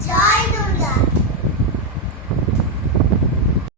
Joy.